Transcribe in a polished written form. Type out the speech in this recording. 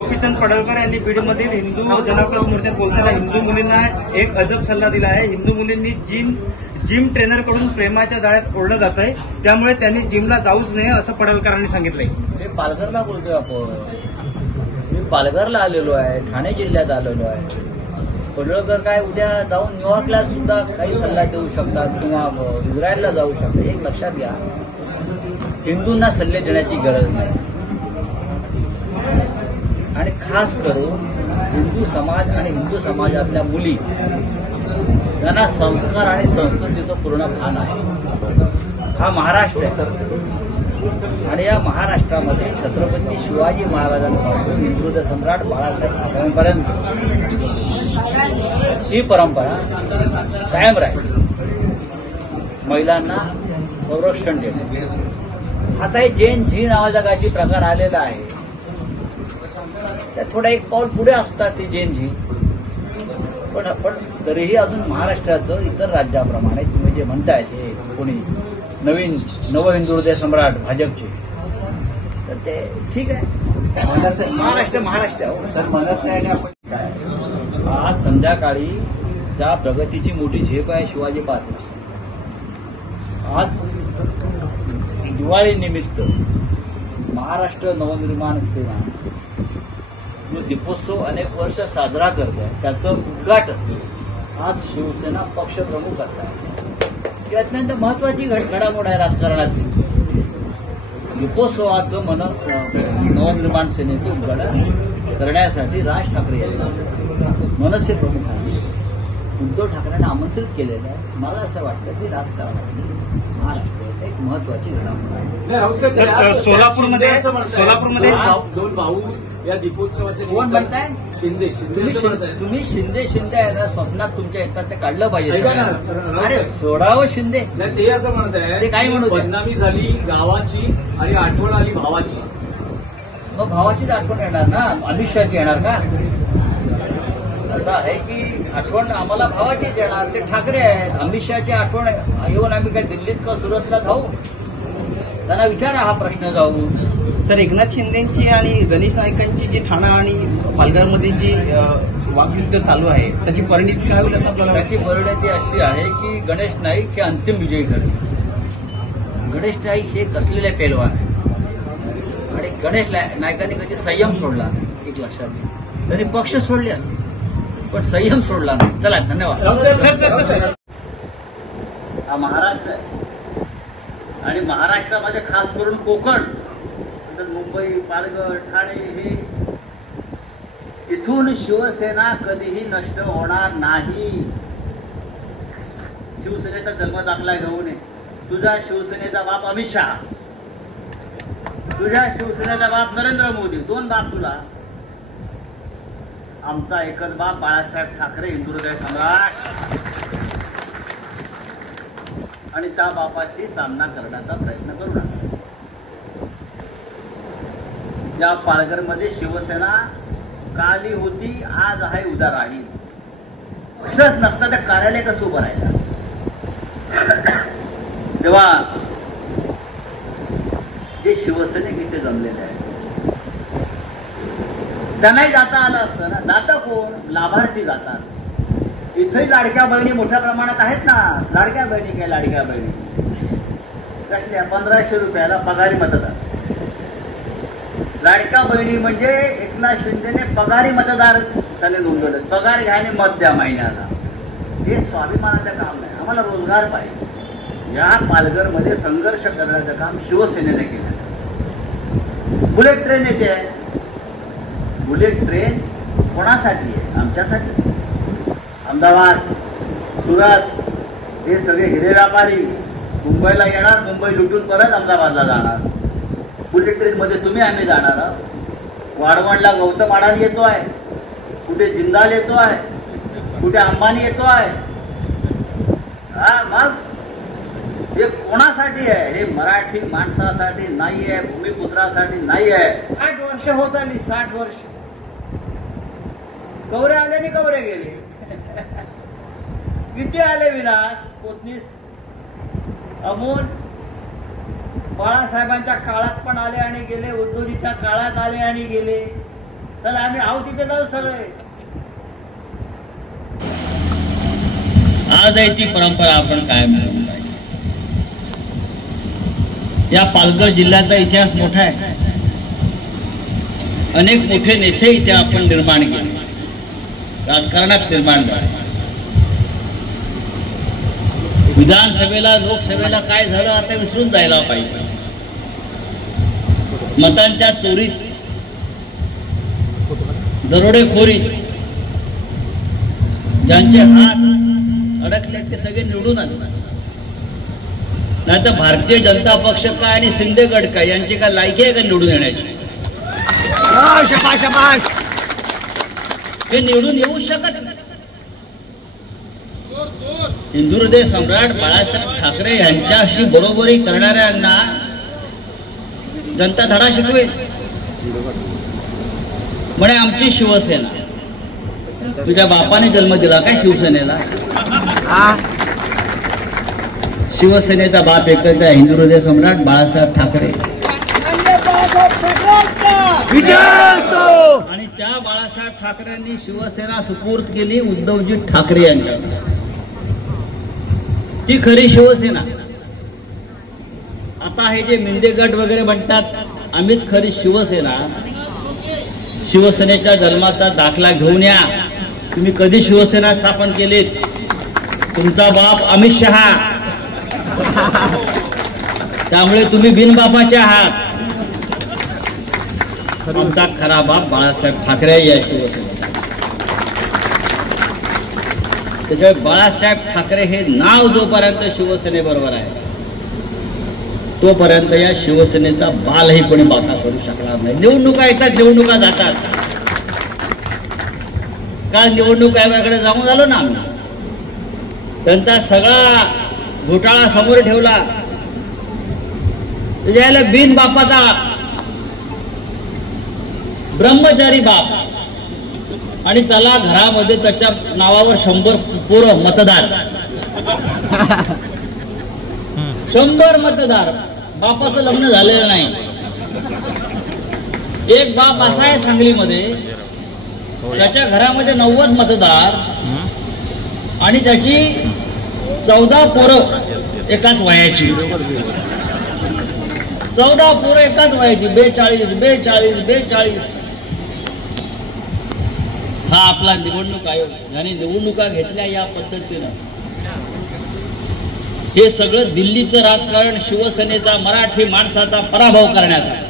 गोपीचंद पडळकर यांनी बीडमधील हिंदू जनआक्रोश मोर्चात बोलताना हिंदू मुलींना एक अजब सल्ला दिला आहे। हिंदू मुलींनी जिम ट्रेनरकडून प्रेमाच्या जाळ्यात ओढलं जात आहे, त्यामुळे त्यांनी जिमला जाऊच नये असं पडळकरांनी सांगितलंय। मी पालघरला बोलतोय आपण, मी पालघरला आलेलो आहे, ठाणे जिल्ह्यात आलेलो आहे। पडळकर काय उद्या जाऊन न्यूयॉर्कला सुद्धा काही सल्ला देऊ शकतात किंवा इस्रायलला जाऊ शकतात। एक लक्षात घ्या, हिंदूंना सल्ले देण्याची गरज नाही आणि खास करून हिंदू समाज आणि हिंदू समाजातल्या मुली यांना संस्कार आणि संस्कृतीचं पूर्ण भान आहे। हा महाराष्ट्र आहे आणि या महाराष्ट्रामध्ये छत्रपती शिवाजी महाराजांपासून हिंदू सम्राट बाळासाहेब ठाकरेंपर्यंत ही परंपरा कायम राहील। महिलांना संरक्षण देणे। आता हे जैन झी नावाचा काही प्रकार आलेला आहे, त्यात थोडा एक पाऊल पुढे असतात ती जैन झी, पण तरीही अजून महाराष्ट्राचं इतर राज्याप्रमाणे तुम्ही जे म्हणताय ते कोणी नव हिंदू सम्राट भाजपचे, तर ते ठीक आहे। महाराष्ट्र सर मनस नाही आपण काय आज संध्याकाळी ज्या प्रगतीची मोठी झेप आहे शिवाजी पार्क, आज दिवाळी निमित्त महाराष्ट्र नवनिर्माण सेना जो दीपोत्सव अनेक वर्ष साजरा करत आहे त्याचं उद्घाटन आज शिवसेना पक्षप्रमुख करतात। ही अत्यंत महत्वाची घडामोड आहे राजकारणातील। दीपोत्सवाचं नवनिर्माण सेनेचं उद्घाटन करण्यासाठी राज ठाकरे यांना मनसे प्रमुखांनी उद्धव ठाकरेंना आमंत्रित केलेलं आहे। मला असं वाटतं की राजकारणातील महाराष्ट्राची एक महत्वाची घडामोड आहे। सोलापूरमध्ये दोन भाऊ या दीपोत्सवाचे कोण म्हणताय? शिंदे तुम्ही शिंदे आहे ना, स्वप्नात तुमच्या येतात ते काढलं पाहिजे। अरे सोडावं शिंदे, नाही ते असं म्हणत आहे ते काय म्हणत आहे? बदनामी झाली गावाची आणि आठवण आली भावाची। मग भावाचीच आठवण येणार ना, अमित शहाची येणार का? असं आहे की आठवण आम्हाला भावाचीच येणार, ते ठाकरे आहेत। अमित शहाची आठवण येऊन आम्ही काय दिल्लीत का सुरतला जाऊ? त्यांना विचारा हा प्रश्न जाऊन। सर, एकनाथ शिंदेची आणि गणेश नाईकांची जी ठाणा आणि पालघरमध्ये जी वाकयुद्ध चालू आहे त्याची परिणिती काय होईल असं आपल्याला? त्याची परिणती अशी आहे की गणेश नाईक हे अंतिम विजयी ठरले। गणेश नाईक हे कसलेले पेलवान आहे आणि गणेश नाईकांनी कधी संयम सोडला नाही, एक लक्षात घ्या। त्यांनी पक्ष सोडले असते पण संयम सोडला नाही। चला, धन्यवाद। हा महाराष्ट्र आहे आणि महाराष्ट्रामध्ये खास करून कोकण, मुंबई, पालघर, ठाणे ही इथून शिवसेना कधीही नष्ट होणार नाही। शिवसेनेचा जन्म दाखला घेऊन तुझ्या शिवसेनेचा बाप अमित शहा, तुझ्या शिवसेनेचा बाप नरेंद्र मोदी, दोन बाप तुला। आमचा एकच बाप बाळासाहेब ठाकरे हिंदू सम्राट, आणि त्या बापाशी सामना करण्याचा प्रयत्न करू नका। या पालघरमध्ये शिवसेना काली होती, आज आहे, उद्या राहील। पक्षच नसतं तर कार्यालय कसं उभं राहिलं? तेव्हा जे शिवसैनिक इथे जमलेले आहेत त्यांनाही जाता आलं असतं ना। जातं कोण? लाभार्थी जातात। इथेही लाडक्या बहिणी मोठ्या प्रमाणात आहेत ना। लाडक्या बहिणी काय लाडक्या बहिणी त्यातल्या 1500 रुपयाला पगारी मतदार। लाडक्या बहिणी म्हणजे एकनाथ शिंदेने पगारी मतदार त्याने नोंदवलं, पगार घ्याने मत द्या महिन्याला। हे स्वाभिमानाचं काम नाही, आम्हाला रोजगार पाहिजे। या पालघरमध्ये संघर्ष करण्याचं काम शिवसेनेने केलं। बुलेट ट्रेन येते आहे, बुलेट ट्रेन कोणासाठी आहे? आमच्यासाठी। अहमदाबाद, सुरत हे सगळे हिरे व्यापारी मुंबईला येणार, मुंबई लुटून परत अहमदाबादला जाणार। बुलेट ट्रेनमध्ये तुम्ही आम्ही जाणार आहोत। वाढवणला गौतम अडाणी येतो आहे, कुठे जिंदाल येतो आहे, कुठे अंबानी येतो आहे। मग हे कोणासाठी आहे? हे मराठी माणसासाठी नाही आहे, भूमिपुत्रासाठी नाही आहे। 60 वर्ष होत आली, 60 वर्ष। कवरे आले आणि कवरे गेले। किती आले विनाश? कोतनीस, अमोल, बाळासाहेबांच्या काळात पण आले आणि गेले, उद्धवजीच्या काळात आले आणि गेले। चला आम्ही आहोत तिथे जाऊ सगळे. आजही ती परंपरा आपण कायम ठेवली पाहिजे. या पालघर जिल्ह्याचा इतिहास मोठा आहे. अनेक मोठे नेते इथे आपण निर्माण केले, राजकारणात निर्माण झाले. विधानसभेला लोकसभेला काय झालं आता विसरून जायला पाहिजे. मतांच्या चोरीत, दरोडेखोरीत ज्यांचे हात अडकले ते सगळे निवडून आले. नाही तर भारतीय जनता पक्ष काय आणि शिंदे गट काय यांची काय लायकी आहे का निवडून येण्याची? हे निवडून येऊ शकत नाही. हिंदुहृदय सम्राट बाळासाहेब ठाकरे यांच्याशी बरोबरी करणाऱ्यांना जनता धडा शिकवेल. म्हणे आमची शिवसेना. तुझ्या बापाने जन्म दिला काय शिवसेनेला? शिवसेनेचा बाप एकच आहे, हिंदुहृदय सम्राट बाळासाहेब ठाकरे. आणि त्या बाळासाहेब ठाकरेंनी शिवसेना सुपूर्द केली उद्धवजी ठाकरे यांच्याकडे. ती खरी शिवसेना. आता हे जे मिंदे गट वगैरे म्हणतात आम्हीच खरी शिवसेना. शिवसेनेच्या जन्माचा दाखला घेऊन या. तुम्ही कधी शिवसेना स्थापन केलीत? तुमचा बाप अमित शहा. त्यामुळे तुम्ही बिनबापाचे आहात. आमचा खरा बाप बाळासाहेब ठाकरे या शिवसेनेचा. त्याच्यामुळे बाळासाहेब ठाकरे हे नाव जोपर्यंत शिवसेनेबरोबर आहे तोपर्यंत या शिवसेनेचा बालही कोणी बाका करू शकणार नाही. निवडणुका येतात, निवडणुका जातात. काल निवडणूक आयोगाकडे जाऊन आलो ना आम्ही. त्यांचा सगळा घोटाळा समोर ठेवला. त्याला बिन बापाचा ब्रह्मचारी बाप आणि त्याला घरामध्ये त्याच्या नावावर 100 पोरं मतदार. 100 मतदार. बापाचं लग्न झालेलं नाही. एक बाप असा आहे सांगलीमध्ये, त्याच्या घरामध्ये 90 मतदार आणि त्याची 14 पोरं एकाच वयाची. 14 पोरं एकाच वयाची. 42. हा आपला निवडणूक आयोग याने निवडणुका घेतल्या या पद्धतीनं. हे सगळं दिल्लीचं राजकारण शिवसेनेचा मराठी माणसाचा पराभव करण्यासाठी.